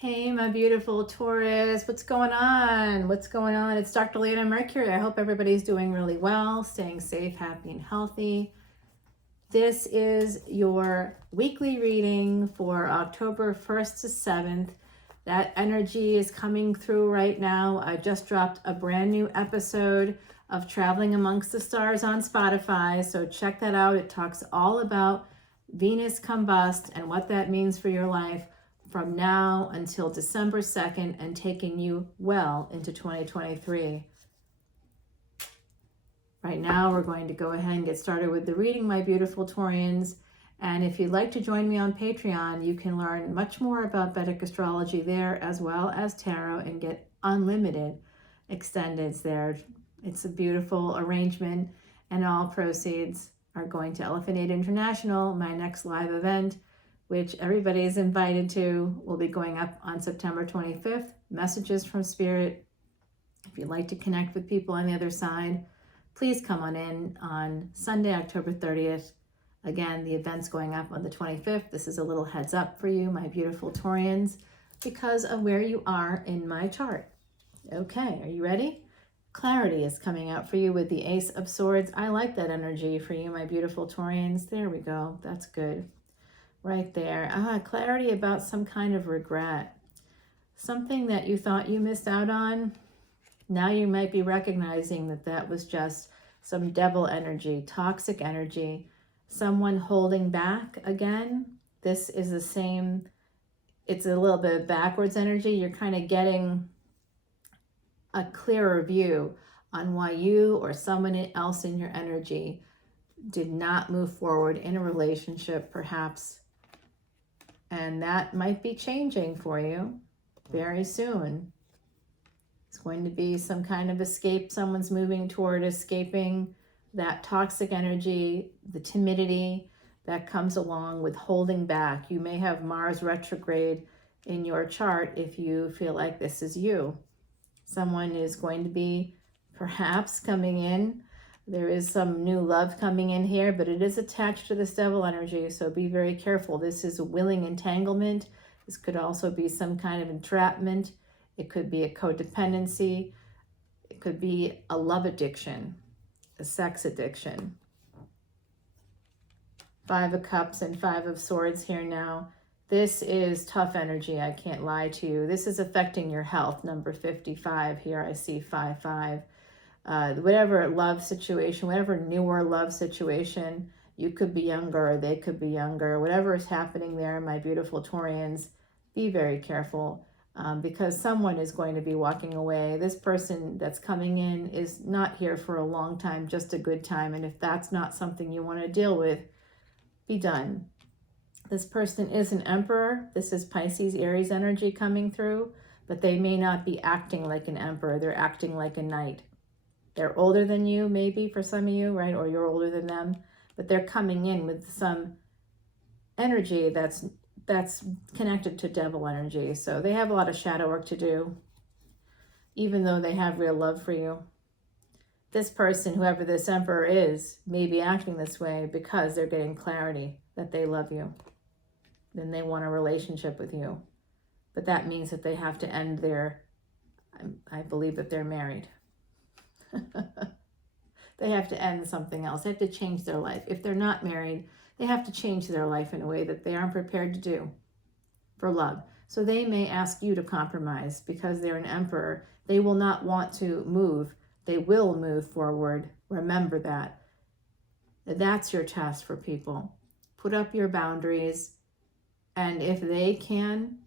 Hey, my beautiful Taurus, what's going on? What's going on? It's Dr. Leona Mercury. I hope everybody's doing really well, staying safe, happy, and healthy. This is your weekly reading for October 1st to 7th. That energy is coming through right now. I just dropped a brand new episode of Traveling Amongst the Stars on Spotify, so check that out. It talks all about Venus combust and what that means for your life from now until December 2nd and taking you well into 2023. Right now, we're going to go ahead and get started with the reading, my beautiful Taurians. And if you'd like to join me on Patreon, you can learn much more about Vedic Astrology there, as well as tarot, and get unlimited extendeds there. It's a beautiful arrangement, and all proceeds are going to Elephant Aid International, my next live event, which everybody is invited to, will be going up on September 25th. Messages from Spirit. If you'd like to connect with people on the other side, please come on in on Sunday, October 30th. Again, the event's going up on the 25th. This is a little heads up for you, my beautiful Taurians, because of where you are in my chart. Okay, are you ready? Clarity is coming out for you with the Ace of Swords. I like that energy for you, my beautiful Taurians. There we go. That's good. Right there. Clarity about some kind of regret. Something that you thought you missed out on. Now you might be recognizing that that was just some devil energy, toxic energy, someone holding back again. This is the same, it's a little bit of backwards energy. You're kind of getting a clearer view on why you or someone else in your energy did not move forward in a relationship, perhaps. And that might be changing for you very soon. It's going to be some kind of escape. Someone's moving toward escaping that toxic energy, the timidity that comes along with holding back. You may have Mars retrograde in your chart if you feel like this is you. Someone is going to be perhaps coming in. There is some new love coming in here, but it is attached to this devil energy, so be very careful. This is a willing entanglement. This could also be some kind of entrapment. It could be a codependency. It could be a love addiction, a sex addiction. 5 of Cups and 5 of Swords here now. This is tough energy, I can't lie to you. This is affecting your health, number 55. Here I see 5-5. Whatever love situation, whatever newer love situation, you could be younger or they could be younger. Whatever is happening there, my beautiful Taurians, be very careful because someone is going to be walking away. This person that's coming in is not here for a long time, just a good time. And if that's not something you want to deal with, be done. This person is an emperor. This is Pisces, Aries energy coming through, but they may not be acting like an emperor. They're acting like a knight. They're older than you, maybe for some of you, right? Or you're older than them, but they're coming in with some energy that's connected to devil energy. So they have a lot of shadow work to do, even though they have real love for you. This person, whoever this emperor is, may be acting this way because they're getting clarity that they love you. Then they want a relationship with you. But that means that they have to end their, I believe that they're married. They have to end something else. They have to change their life. If they're not married, they have to change their life in a way that they aren't prepared to do for love. So they may ask you to compromise because they're an emperor. They will not want to move. They will move forward. Remember that. That's your task for people. Put up your boundaries. And if they can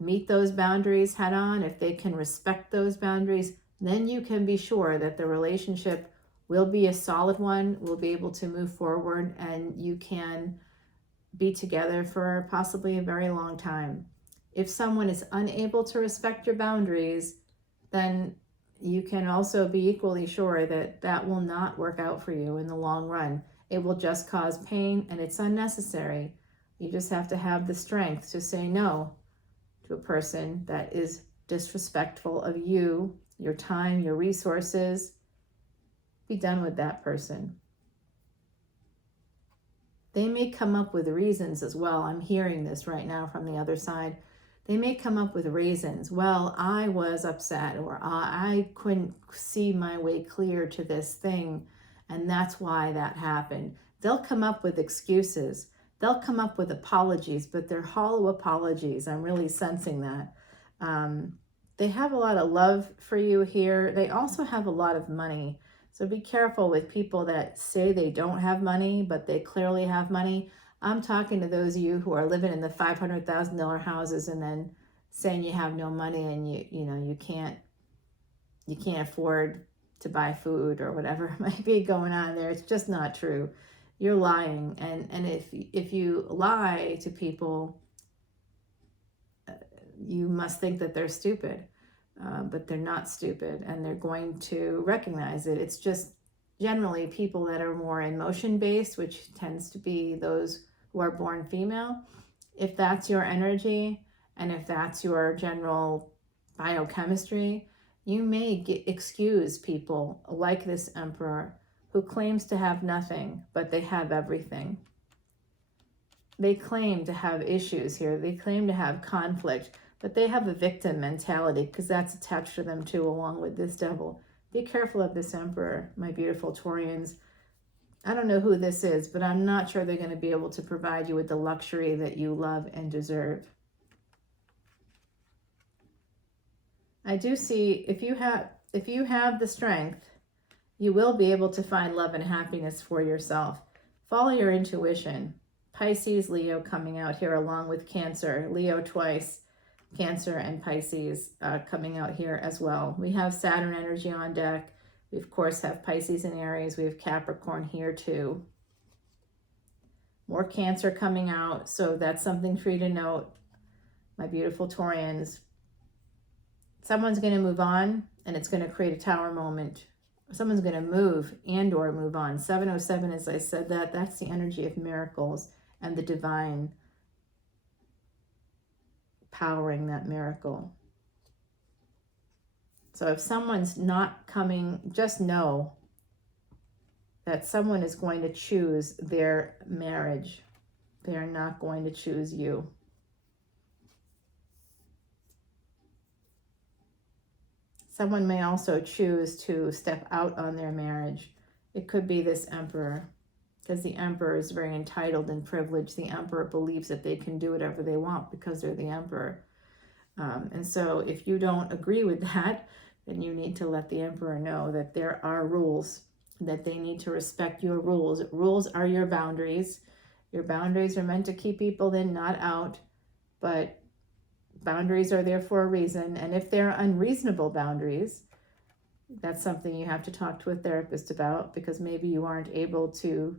meet those boundaries head on, if they can respect those boundaries, then you can be sure that the relationship will be a solid one, will be able to move forward, and you can be together for possibly a very long time. If someone is unable to respect your boundaries, then you can also be equally sure that that will not work out for you in the long run. It will just cause pain, and it's unnecessary. You just have to have the strength to say no to a person that is disrespectful of you, your time, your resources. Be done with that person. They may come up with reasons as well. I'm hearing this right now from the other side. They may come up with reasons. Well, I was upset, or I couldn't see my way clear to this thing, and that's why that happened. They'll come up with excuses. They'll come up with apologies, but they're hollow apologies. I'm really sensing that. They have a lot of love for you here. They also have a lot of money. So be careful with people that say they don't have money, but they clearly have money. I'm talking to those of you who are living in the $500,000 houses and then saying you have no money and you can't afford to buy food or whatever might be going on there. It's just not true. You're lying, and if you lie to people, you must think that they're stupid, but they're not stupid, and they're going to recognize it. It's just generally people that are more emotion based, which tends to be those who are born female. If that's your energy, and if that's your general biochemistry, you may excuse people like this emperor who claims to have nothing, but they have everything. They claim to have issues here. They claim to have conflict, but they have a victim mentality because that's attached to them too, along with this devil. Be careful of this emperor, my beautiful Taurians. I don't know who this is, but I'm not sure they're going to be able to provide you with the luxury that you love and deserve. I do see if you have the strength, you will be able to find love and happiness for yourself. Follow your intuition. Pisces, Leo coming out here along with Cancer. Leo twice, Cancer and Pisces coming out here as well. We have Saturn energy on deck. We, of course, have Pisces and Aries. We have Capricorn here too. More Cancer coming out, so that's something for you to note, my beautiful Taurians. Someone's going to move on, and it's going to create a tower moment. Someone's going to move and or move on. 707, as I said, that's the energy of miracles and the divine powering that miracle. So if someone's not coming, just know that someone is going to choose their marriage. They are not going to choose you. Someone may also choose to step out on their marriage. It could be this emperor, because the emperor is very entitled and privileged. The emperor believes that they can do whatever they want because they're the emperor. And so if you don't agree with that, then you need to let the emperor know that there are rules, that they need to respect your rules. Rules are your boundaries. Your boundaries are meant to keep people in, not out, but boundaries are there for a reason. And if they're unreasonable boundaries, that's something you have to talk to a therapist about, because maybe you aren't able to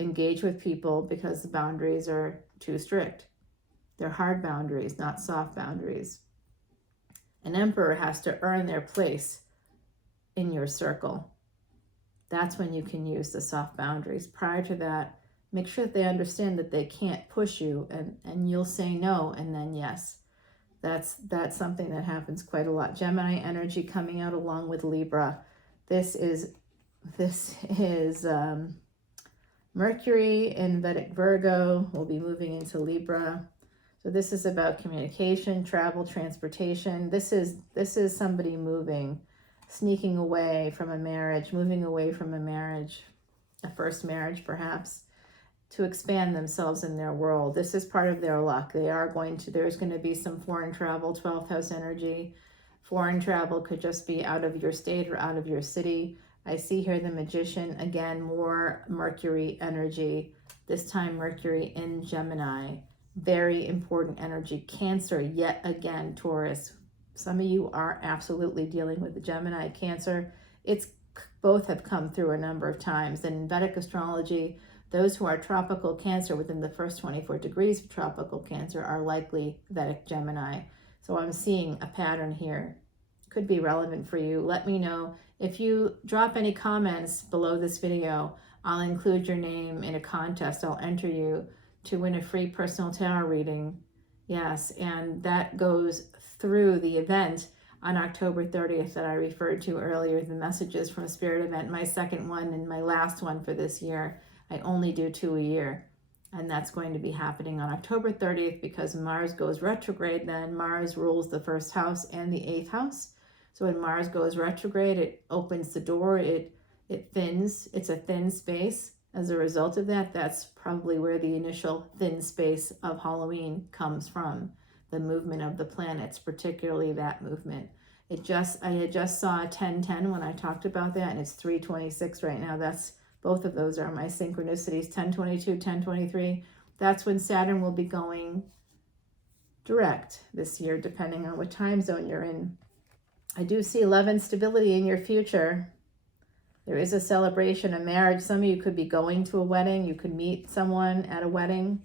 engage with people because the boundaries are too strict. They're hard boundaries, not soft boundaries. An emperor has to earn their place in your circle. That's when you can use the soft boundaries. Prior to that, make sure that they understand that they can't push you, and you'll say no and then yes. That's something that happens quite a lot. Gemini energy coming out along with Libra. This is Mercury in Vedic Virgo will be moving into Libra. So this is about communication, travel, transportation. This is somebody moving, sneaking away from a marriage, moving away from a marriage, a first marriage perhaps, to expand themselves in their world. This is part of their luck. There's going to be some foreign travel, 12th house energy. Foreign travel could just be out of your state or out of your city. I see here the Magician, again, more Mercury energy, this time Mercury in Gemini. Very important energy. Cancer, yet again, Taurus. Some of you are absolutely dealing with the Gemini, Cancer. Both have come through a number of times. And in Vedic Astrology, those who are tropical Cancer within the first 24 degrees of tropical Cancer are likely Vedic Gemini. So I'm seeing a pattern here. Could be relevant for you. Let me know. If you drop any comments below this video, I'll include your name in a contest. I'll enter you to win a free personal tarot reading. Yes, and that goes through the event on October 30th that I referred to earlier, the Messages from Spirit event, my second one and my last one for this year. I only do 2 a year. And that's going to be happening on October 30th because Mars goes retrograde then. Mars rules the first house and the 8th house. So when Mars goes retrograde, it opens the door, it thins, it's a thin space. As a result of that, that's probably where the initial thin space of Halloween comes from, the movement of the planets, particularly that movement. I just saw 1010 when I talked about that, and it's 326 right now. That's both of those are my synchronicities, 1022, 1023. That's when Saturn will be going direct this year, depending on what time zone you're in. I do see love and stability in your future. There is a celebration, a marriage. Some of you could be going to a wedding. You could meet someone at a wedding.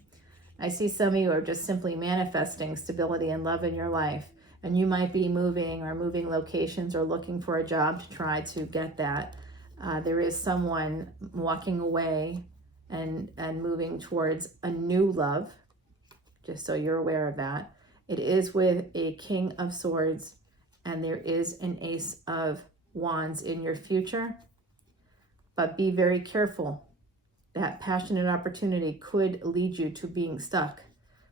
I see some of you are just simply manifesting stability and love in your life. And you might be moving locations or looking for a job to try to get that. There is someone walking away and moving towards a new love, just so you're aware of that. It is with a King of Swords, and there is an Ace of Wands in your future. But be very careful. That passionate opportunity could lead you to being stuck.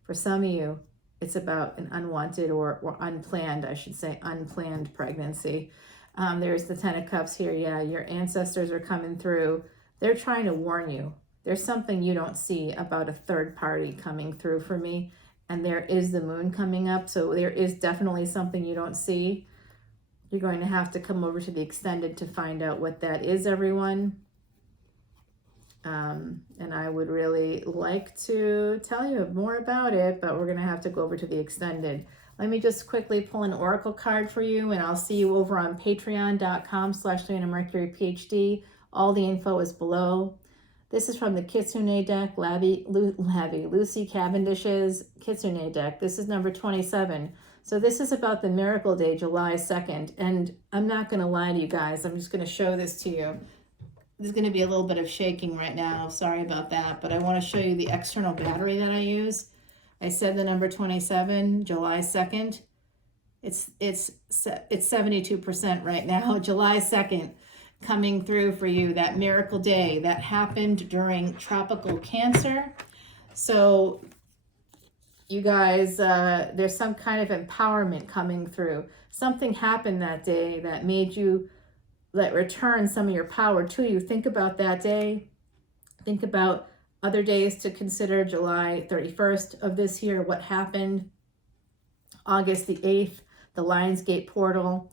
For some of you, it's about an unwanted or unplanned, I should say, unplanned pregnancy. There's the Ten of Cups here. Yeah, your ancestors are coming through. They're trying to warn you. There's something you don't see about a third party coming through for me. And there is the moon coming up. So there is definitely something you don't see. You're going to have to come over to the extended to find out what that is, everyone. And I would really like to tell you more about it, but we're going to have to go over to the extended. Let me just quickly pull an oracle card for you, and I'll see you over on patreon.com/leonamercuryphd. All the info is below. This is from the Kitsune deck, Lucy Cavendish's Kitsune deck. This is number 27. So this is about the miracle day, July 2nd. And I'm not going to lie to you guys. I'm just going to show this to you. There's going to be a little bit of shaking right now. Sorry about that. But I want to show you the external battery that I use. I said the number 27, July 2nd. It's 72% right now. July 2nd coming through for you. That miracle day that happened during tropical Cancer. So you guys, there's some kind of empowerment coming through. Something happened that day that made you return some of your power to you. Think about that day. Think about other days to consider. July 31st of this year, what happened. August the 8th, the Lionsgate portal.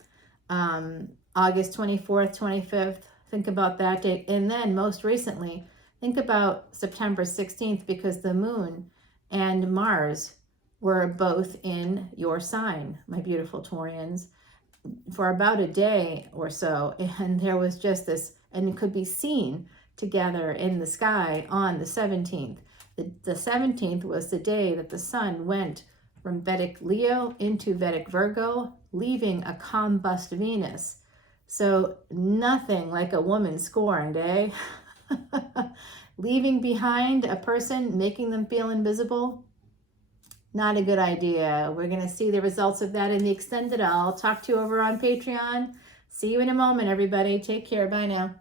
August 24th, 25th. Think about that day. And then most recently, think about September 16th, because the moon and Mars were both in your sign, my beautiful Taurians, for about a day or so. And there was just this, and it could be seen together in the sky on the 17th. The 17th was the day that the sun went from Vedic Leo into Vedic Virgo, leaving a combust Venus. So nothing like a woman scorned, eh? Leaving behind a person, making them feel invisible, not a good idea. We're going to see the results of that in the extended. I'll talk to you over on Patreon. See you in a moment, everybody. Take care. Bye now.